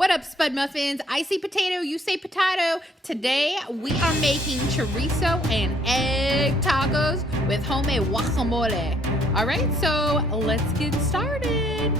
What up, Spud Muffins? I say potato, you say potato. Today, we are making chorizo and egg tacos with homemade guacamole. All right, so let's get started.